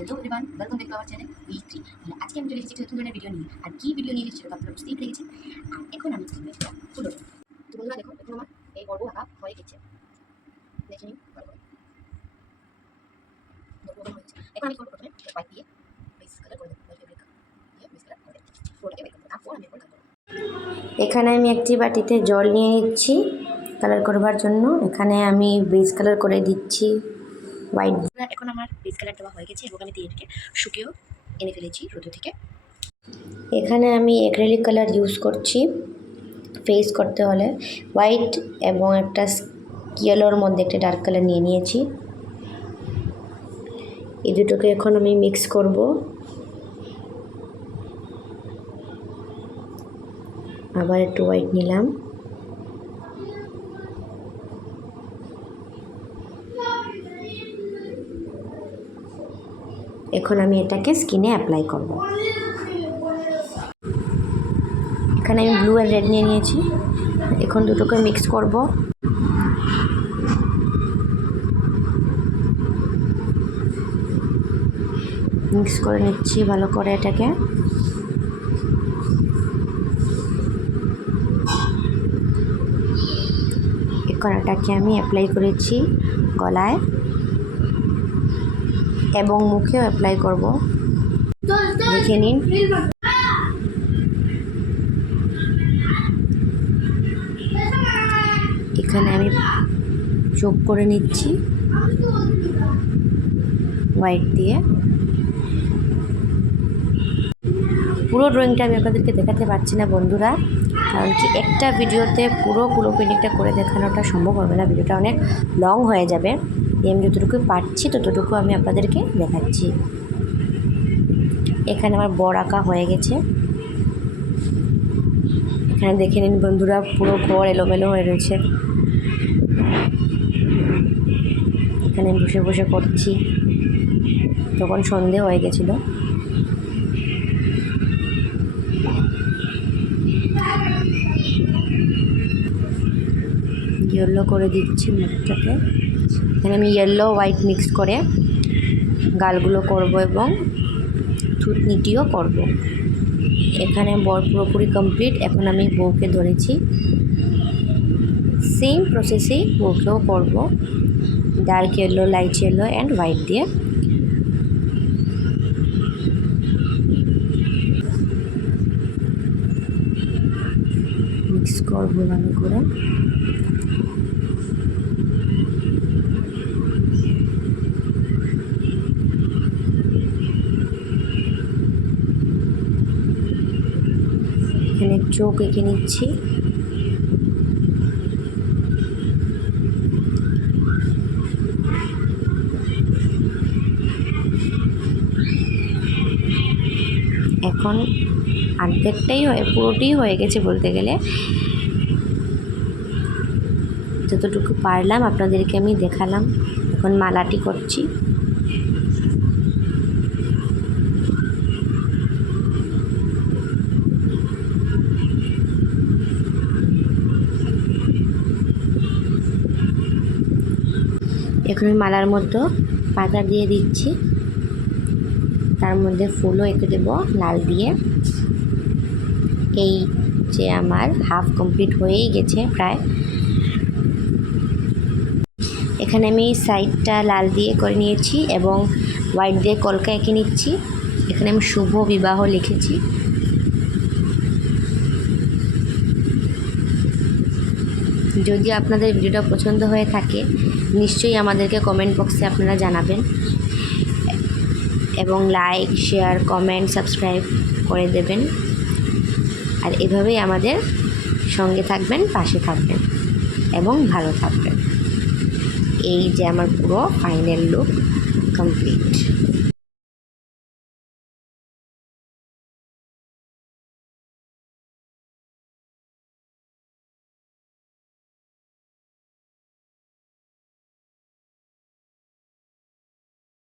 Hello everyone, welcome back to our channel V3। মানে আজকে আমি চলে এসেছি নতুন ধরনের ভিডিও নিয়ে। আর কি ভিডিও নিয়ে এসেছি সেটা আপনারা বুঝতেই পেরে গেছেন। আর এখন আমি স্ক্রিনে সেটা তুলে ধরবো। তো বন্ধুরা দেখো, এখন আমার এই পর্ব আঁকা হয়ে গেছে। দেখে নিন ভালো করে। এখন আমি করবো প্রথমে হোয়াইট দিয়ে বেস কালার করে দেবো। ফেব্রিক দিয়ে বেস কালার করে দেবো। পুরোটাকে বের করবো। তারপর আমি এরপর কালার করবো। এখানে আমি একটি বাটিতে জল নিয়ে নিচ্ছি কালার করবার জন্য। এখানে আমি বেস কালার করে দিচ্ছি হোয়াইট। এখন আমার বেস কালার দেওয়া হয়ে গেছে এবং আমি তেলকে শুকিয়েও এনে ফেলেছি রোদ থেকে। এখানে আমি অ্যাক্রিলিক কালার ইউজ করছি ফেস করতে হলে। হোয়াইট এবং একটা ইয়েলোর মধ্যে একটা ডার্ক কালার নিয়ে নিয়েছি। এই দুটোকে এখন আমি মিক্স করব। আবার একটু হোয়াইট নিলাম। এখন আমি এটাকে স্কিনে অ্যাপ্লাই করব। এখানে আমি ব্লু আর রেড নিয়ে নিয়েছি। এখন দুটোকে মিক্স করব। মিক্স করে নিচ্ছি ভালো করে এটাকে। এখন এটাকে আমি অ্যাপ্লাই করেছি গলায় এবং মুখেও অ্যাপ্লাই করব। দেখে নিন। এখানে আমি চোখ করে নিচ্ছি হোয়াইট দিয়ে। পুরো ড্রয়িংটা আমি আপনাদেরকে দেখাতে পারছি না বন্ধুরা, কারণ কি একটা ভিডিওতে পুরো পেন্টিংটা করে দেখানোটা সম্ভব হবে না। ভিডিওটা অনেক লং হয়ে যাবে। আমি যতটুকু পারছি ততটুকু আমি আপনাদেরকে দেখাচ্ছি। এখানে আমার বড় আঁকা হয়ে গেছে। এখানে দেখে নিন বন্ধুরা, পুরো ঘর এলোমেলো হয়ে রয়েছে। এখানে বসে বসে করছি, তখন সন্ধে হয়ে গেছিলো। ইয়েলো করে দিচ্ছি মুখটাকে। এখানে আমি ইয়েলো হোয়াইট মিক্স করে গালগুলো করব এবং থুতনিটিও করব। এখানে বর পুরোপুরি কমপ্লিট। এখন আমি বউকে ধরেছি। সেম প্রসেসেই বউকেও করব, dark yellow, light yellow and white দিয়ে। মিক্স করব ভালো করে। এখানে চোখ এঁকে নিচ্ছি। এখন অর্ধেকটাই পুরোটাই হয়ে গেছে বলতে গেলে। যতটুকু পারলাম আপনাদেরকে আমি দেখালাম। এখন মালাটি করছি। এখন আমি মালার মধ্যে পাতা দিয়ে দিচ্ছি, তার মধ্যে ফুলও এঁকে দেব লাল দিয়ে। এই যে আমার হাফ কমপ্লিট হয়েই গেছে প্রায়। এখানে আমি সাইডটা লাল দিয়ে করে নিয়েছি এবং হোয়াইট দিয়ে কলকা এঁকে নিচ্ছি। এখানে আমি শুভ বিবাহ লিখেছি। যদি আপনাদের ভিডিওটা পছন্দ হয়ে থাকে নিশ্চয়ই আমাদেরকে কমেন্ট বক্সে আপনারা জানাবেন এবং লাইক, শেয়ার, কমেন্ট, সাবস্ক্রাইব করে দেবেন। আর এভাবেই আমাদের সঙ্গে থাকবেন, পাশে থাকবেন এবং ভালো থাকবেন। এই যে আমার পুরো ফাইনাল লুক কমপ্লিট।